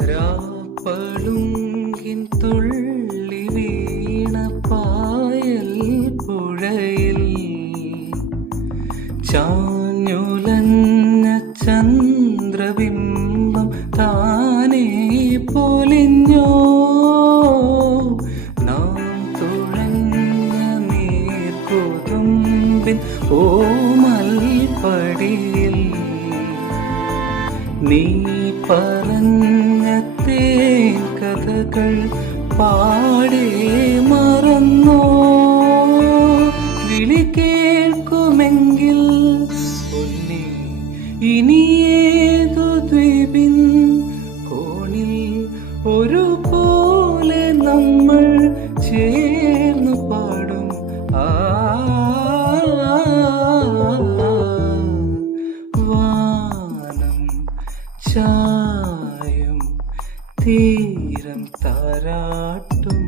രാപ്പളുങ്കിൻ തുള്ളി വീണ പായൽ പുഴയിൽ ചാഞ്ഞുലഞ്ഞ ചന്ദ്രബിംബം താനേ പൊലിഞ്ഞോ. നാം തുഴഞ്ഞ നീർക്കൊതുമ്പിൻ ഓമൽ പടിയിൽ നീ പറഞ്ഞ തേൻ കഥകൾ പാടെ മറന്നോ. വിളി കേൾക്കുമെങ്കിൽ പൊന്നേ ഇനിയേതു ദ്വീപിൻ കോണിൽ ഒരുപോലെ നമ്മൾ ചേർന്നു പാടും. വാനം ചായും തീരം താരാട്ടും.